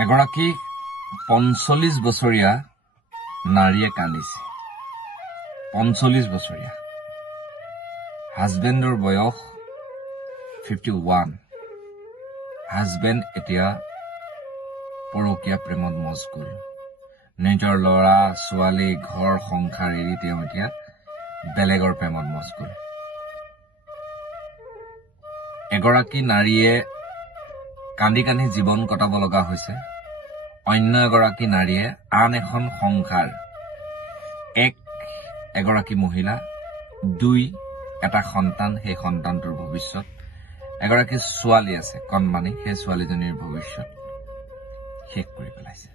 এগৰাকী ৪৫ বছৰীয়া নাৰীয়ে কান্দিছে ৪৫ বছৰীয়া হাজবেণ্ডৰ বয়স 51 হাজবেণ্ড এতিয়া পৰকীয়া প্ৰেমত মজগুল নিজৰ ল'ৰা ছোৱালী ঘৰ সংসাৰ এৰি তেওঁ এতিয়া বেলেগৰ প্ৰেমত মজগুল এগৰাকী নাৰীয়ে কান্দি কান্দি জীৱন কটাব লগা হৈছে অন্য এগৰাকী নাৰীয়ে আন এখন সংসাৰ এগৰাকী মহিলা দুই এটা সন্তান সেই সন্তানটোৰ ভৱিষ্যত এগৰাকী ছোৱালী আছে কণমানি সেই ছোৱালীজনীৰ ভৱিষ্যত শেষ কৰি পেলাইছে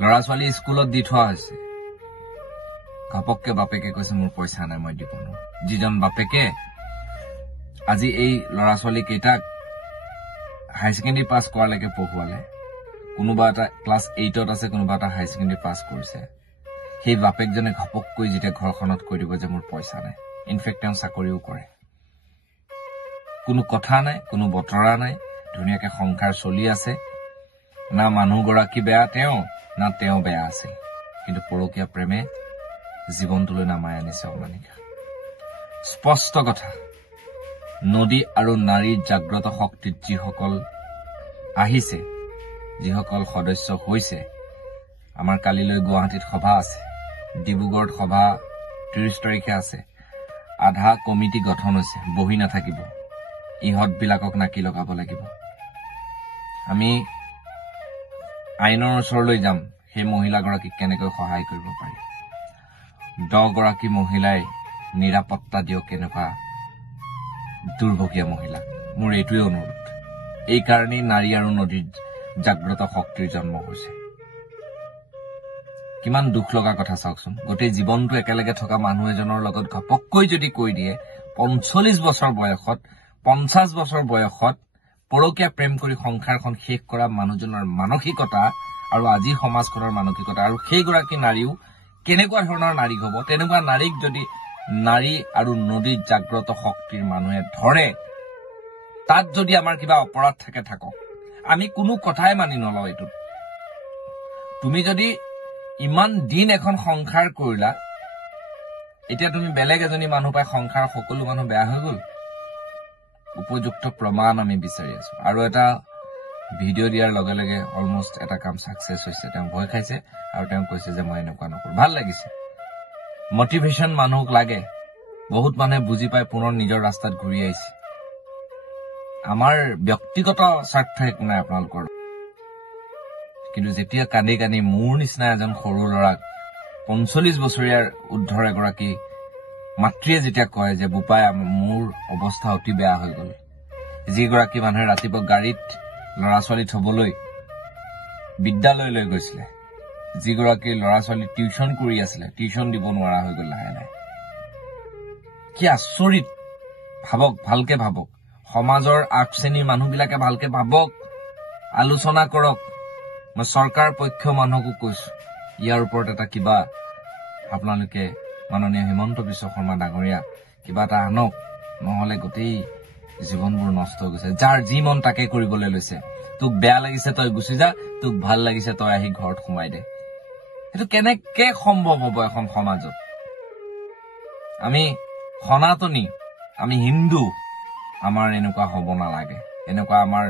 ল'ৰা ছোৱালী স্কুলত দি থোৱা হৈছে ঘপককে বাপেকে কৈছে মোৰ পইচা নাই মই দিব নোৱাৰো যিজন বাপেকে আজি এই ল'ৰা ছোৱালী কেইটাক হাই সেকেন্ডাৰী পাছ কৰালৈকে পঢ়ুৱালে কোনোবা এটা ক্লাছ 8ত আছে কোনোবা এটা হাই সেকেন্ডাৰী পাছ কৰিছে সেই বাপেকজনে ঘপককৈ যেতিয়া ঘৰখনত কৈ দিব যে মোৰ পইচা নাই ইনফেক্ট তেওঁ চাকৰিও কৰে কোনো কথা নাই কোনো বতৰা নাই ধুনীয়াকে সংসাৰ চলি আছে না মানুহগৰাকী বেয়া তেওঁ না তেওঁ বেয়া আছিল কিন্তু পৰকীয়া প্ৰেমে জীৱনটোলৈ নামাই আনিছে অমানিকা স্পষ্ট কথা নদী আৰু নাৰীৰ জাগ্ৰত শক্তিত যিসকল আহিছে যিসকল সদস্য হৈছে আমাৰ কালিলৈ গুৱাহাটীত সভা আছে ডিব্ৰুগড়ত সভা 30 তাৰিখে আছে আধা কমিটি গঠন হৈছে বহি নাথাকিব ইহত বিলাকক নাকি লগাব লাগিব আমি আইনৰ ওচৰলৈ যাম সেই মহিলাগৰাকীক কেনেকৈ সহায় কৰিব পাৰি 10 গৰাকী মহিলাই নিৰাপত্তা দিয়ক কেনেকুৱা দুৰ্ভগীয়া মহিলা মোৰ এইটোৱে অনুৰোধ এই কাৰণেই নাৰী আৰু নদীৰ জাগ্ৰত শক্তিৰ জন্ম হৈছে কিমান দুখ লগা কথা চাওকচোন গোটেই জীৱনটো একেলগে থকা মানুহ এজনৰ লগত ঘপককৈ যদি কৈ দিয়ে 45 বছৰ বয়সত 50 বছৰ বয়সত পৰকীয়া প্ৰেম কৰি সংসাৰখন শেষ কৰা মানুহজনৰ মানসিকতা আৰু আজি সমাজখনৰ মানসিকতা আৰু সেই গৰাকী নাৰীও কেনেকুৱা ধৰণৰ নাৰী হ'ব তেনেকুৱা নাৰীক যদি নাৰী আৰু নদীৰ জাগ্ৰত শক্তিৰ মানুহে ধৰে তাত যদি আমাৰ কিবা অপৰাধ থাকে থাকক আমি কোনো কথাই মানি নলওঁ এইটো তুমি যদি ইমান দিন এখন সংসাৰ কৰিলা এতিয়া তুমি বেলেগ এজনী মানুহ পাই সংসাৰ সকলো মানুহ বেয়া হৈ গ'ল উপযুক্ত প্ৰমাণ আমি বিচাৰি আছো আৰু এটা ভিডিঅ' দিয়াৰ লগে লগে অলমোষ্ট এটা কাম সাকসেস হৈছে তেওঁ ভয় খাইছে আৰু তেওঁ কৈছে যে মই এনেকুৱা নকৰো ভাল লাগিছে মোটিভেশন মানুহক লাগে বহুত মানুহে বুজি পায় পুনৰ নিজৰ ৰাস্তাত ঘূৰি আহিছে আমাৰ ব্যক্তিগত স্বাৰ্থ একো নাই আপোনালোকৰ কিন্তু যেতিয়া কান্দি কান্দি মোৰ নিচিনা এজন সৰু ল'ৰাক 45 বছৰীয়াৰ উদ্ধৰ এগৰাকী মাতৃয়ে যেতিয়া কয় যে বুপাই মোৰ অৱস্থা অতি বেয়া হৈ গ'ল যিগৰাকী মানুহে ৰাতিপুৱা গাড়ীত ল'ৰা ছোৱালী থবলৈ বিদ্যালয়লৈ গৈছিলে যিগৰাকী ল'ৰা ছোৱালী টিউচন কৰি আছিলে টিউচন দিব নোৱাৰা হৈ গ'ল লাহে লাহে কি আচৰিত ভাবক ভালকে ভাবক সমাজৰ আগশ্ৰেণীৰ মানুহবিলাকে ভালকে ভাবক আলোচনা কৰক মই চৰকাৰ পক্ষ মানুহকো কৈছো ইয়াৰ ওপৰত এটা কিবা আপোনালোকে মাননীয় হিমন্ত বিশ্ব শৰ্মা ডাঙৰীয়া কিবা এটা আনক নহলে গোটেই জীৱনবোৰ নষ্ট হৈ গৈছে যাৰ যি মন তাকে কৰিবলৈ লৈছে তোক বেয়া লাগিছে তই গুচি যা তোক ভাল লাগিছে তই আহি ঘৰত সোমাই দে এটো কেনেকে সম্ভৱ হ'ব এখন সমাজত আমি সনাতনী আমি হিন্দু আমাৰ এনেকুৱা হ'ব নালাগে এনেকুৱা আমাৰ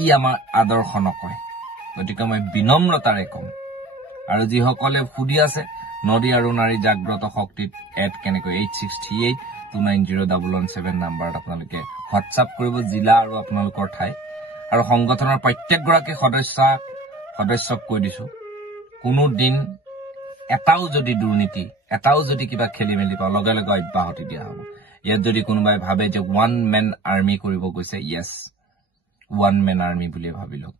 ই আমাৰ আদৰ্শ নকয় গতিকে মই বিনম্ৰতাৰে কম আৰু যিসকলে সুধি আছে নদী আৰু নাৰী জাগ্ৰত শক্তিত এড কেনেকৈ 8638290117 নম্বৰত আপোনালোকে হোৱাটছআপ কৰিব জিলা আৰু আপোনালোকৰ ঠাই আৰু সংগঠনৰ প্ৰত্যেকগৰাকী সদস্যক কৈ দিছো কোনো দিন এটাও যদি দুৰ্নীতি এটাও যদি কিবা খেলি মেলি পাও লগে লগে অব্যাহতি দিয়া হ'ব ইয়াত যদি কোনোবাই ভাবে যে ওয়ান ম্যান আৰ্মি কৰিব গৈছে ইয়েস ওয়ান ম্যান আৰ্মি বুলি ভাবিলক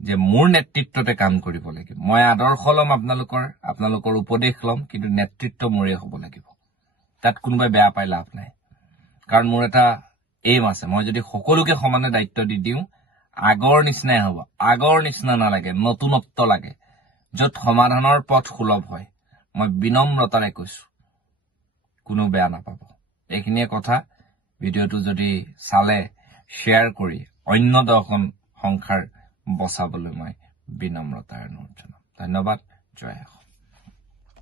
যে মোৰ নেতৃত্বতে কাম কৰিব লাগিব মই আদৰ্শ লম আপোনালোকৰ উপদেশ লম কিন্তু নেতৃত্ব মোৰে হ'ব লাগিব তাত কোনোবাই বেয়া পাই লাভ নাই কাৰণ মোৰ এটা এইম আছে মই যদি সকলোকে সমানে দায়িত্ব দি দিও আগৰ নিচিনাই হ'ব আগৰ নিচিনা নালাগে নতুনত্ব লাগে যত সমাধানৰ পথ সুলভ হয় মই বিনম্ৰতাৰে কৈছো কোনো বেয়া নাপাব এইখিনিয়ে কথা ভিডিঅ'টো যদি চালে শেয়াৰ কৰি অন্য দহখন সংসাৰ বচাবলৈ মই বিনম্ৰতাৰে অনুৰোধ জনাম। ধন্যবাদ। জয় অসম।